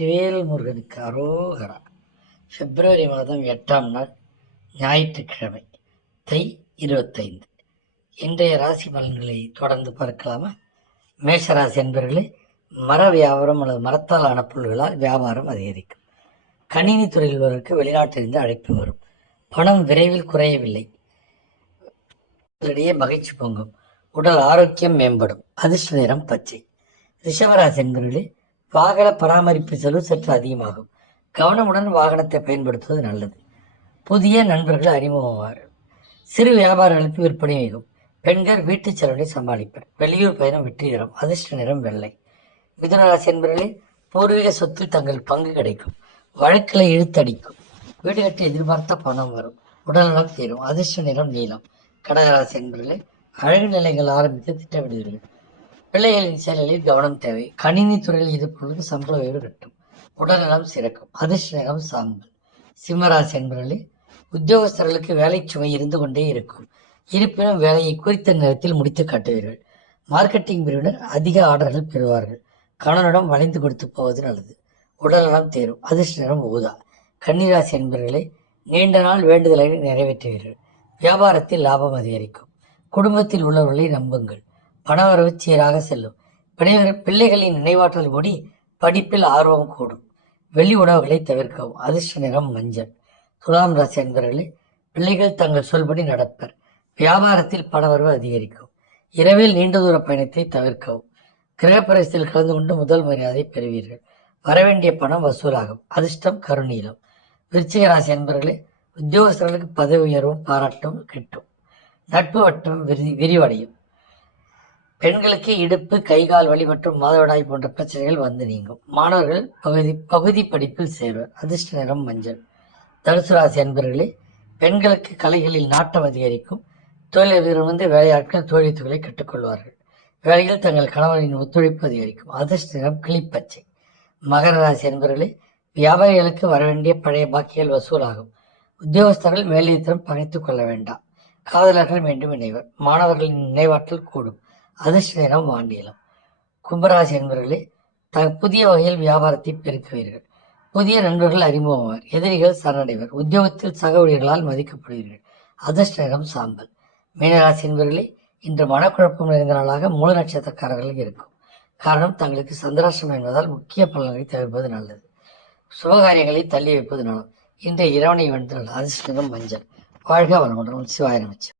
வெற்றிவேல் முருகனுக்கு அரோகரா. பிப்ரவரி மாதம் 8ஆம் நாள் ஞாயிற்றுக்கிழமை, தை 25. இன்றைய ராசி பலன்களை தொடர்ந்து பார்க்கலாமா? மேஷராசி என்பவர்களே, மர வியாபாரம் அல்லது மரத்தால் ஆன பொருள்களால் வியாபாரம் அதிகரிக்கும். கணினி துறையில் உள்ளவருக்கு வெளிநாட்டிலிருந்து அழைப்பு வரும். பணம் விரைவில் குறையவில்லை. மகிழ்ச்சி பொங்கும். உடல் ஆரோக்கியம் மேம்படும். அதிர்ஷ்ட நிறம் பச்சை. ரிஷபராசி என்பவர்களே, வாகன பராமரிப்பு செலவு சற்று அதிகமாகும். கவனமுடன் வாகனத்தை பயன்படுத்துவது நல்லது. புதிய நண்பர்கள் அறிமுகமாவார்கள். சிறு வியாபாரங்களுக்கு விற்பனை ஆகும். பெண்கள் வீட்டு செலவை சமாளிப்பர். வெளியூர் பயணம் வெற்றி தரும். அதிர்ஷ்ட நிறம் வெள்ளை. மிதுனராசி என்பவர்களே, பூர்வீக சொத்தில் தங்கள் பங்கு கிடைக்கும். வழக்கில் இழுத்தடிக்கும். வீடு கட்டி எதிர்பார்த்த பணம் வரும். உடல்நலம் தீரும். அதிர்ஷ்ட நிறம் நீலம். கடகராசி என்பவர்களே, அழகு நிலைகள் ஆரம்பித்து திட்டமிடுவீர்கள். பிள்ளைகளின் செயல்களில் கவனம் தேவை. கணினி துறையில் இருப்பவர்களுக்கு சம்பள உயர்வு கட்டும். உடல்நலம் சிறக்கும். அதிர்ஷ்ட நிறம் சாம்பல். சிம்மராசி என்பவர்களே, உத்தியோகஸ்தர்களுக்கு வேலை சுமை இருந்து கொண்டே இருக்கும். இருப்பினும் வேலையை குறித்த நேரத்தில் முடித்து காட்டுவீர்கள். மார்க்கெட்டிங் பிரிவினர் அதிக ஆர்டர்கள் பெறுவார்கள். கணவனிடம் வளைந்து கொடுத்து போவது நல்லது. உடல்நலம் தேரும். அதிர்ஷ்ட நிறம் ஊதா. கன்னிராசி என்பவர்களே, நீண்ட நாள் வேண்டுதலை நிறைவேற்றுவீர்கள். வியாபாரத்தில் லாபம் அதிகரிக்கும். குடும்பத்தில் உள்ளவர்களை நம்புங்கள். பணவரவு சீராக செல்லும். பிள்ளைகளின் நினைவாற்றல் கூடி படிப்பில் ஆர்வம் கூடும். வெளி உணவுகளை தவிர்க்கவும். அதிர்ஷ்ட நிறம் மஞ்சள். துலாம் ராசி என்பவர்களே, பிள்ளைகள் தங்கள் சொல்படி நடப்பர். வியாபாரத்தில் பணவரவு அதிகரிக்கும். இரவில் நீண்ட தூர பயணத்தை தவிர்க்கவும். கிரகப்பிரவேசத்தில் கலந்து கொண்டு முதல் மரியாதை பெறுவீர்கள். வரவேண்டிய பணம் வசூலாகும். அதிர்ஷ்டம் கருநீலம். விருச்சிக ராசி என்பவர்களே, உத்தியோகஸ்தர்களுக்கு பதவி உயர்வும் பாராட்டும் கிட்டும். நட்பு வட்டம் விரிவடையும். பெண்களுக்கு இடுப்பு, கைகால் வலி மற்றும் மாதவிடாய் போன்ற பிரச்சனைகள் வந்து நீங்கும். மாணவர்கள் பகுதி படிப்பில் சேர்வர். அதிர்ஷ்ட நிறம் மஞ்சள். தனுசு ராசி அன்பர்களே, பெண்களுக்கு கலைகளில் நாட்டம் அதிகரிக்கும். தொழிலதிபர் வேலையாட்கள் தொழில்துறைகளை கற்றுக்கொள்வார்கள். வேலையில் தங்கள் கணவனின் ஒத்துழைப்பு அதிகரிக்கும். அதிர்ஷ்ட நிறம் கிளிப்பச்சை. மகர ராசி அன்பர்களே, வியாபாரிகளுக்கு வரவேண்டிய பழைய பாக்கிகள் வசூலாகும். உத்தியோகஸ்தர்கள் மேலிடத்திடம் பகைத்துக் கொள்ள வேண்டாம். காதலர்கள் மீண்டும் இணைவர். மாணவர்களின் நினைவாற்றல் கூடும். அதிர்ஷ்ட நிறம் வாண்டியலம். கும்பராசி என்பவர்களே, புதிய வகையில் வியாபாரத்தை பெருக்குவீர்கள். புதிய நண்பர்கள் அறிமுகமாவர். எதிரிகள் சரணடைவர். உத்தியோகத்தில் சக ஊழியர்களால் மதிக்கப்படுவீர்கள். அதிர்ஷ்ட நிறம் சாம்பல். மீனராசி என்பவர்களே, இன்று மனக்குழப்பம் நிறைந்த நாளாக மூல நட்சத்திரக்காரர்கள் இருக்கும். காரணம், தங்களுக்கு சந்திராஷ்டிரம் என்பதால் முக்கிய பலன்களை தவிர்ப்பது நல்லது. சுபகாரியங்களை தள்ளி வைப்பது நலம். இன்றைய இரவணை வென்று அதிர்ஷ்ட நிறம் மஞ்சள். வாழ்க வளமுடன். சிவாய நமச்சிவாய.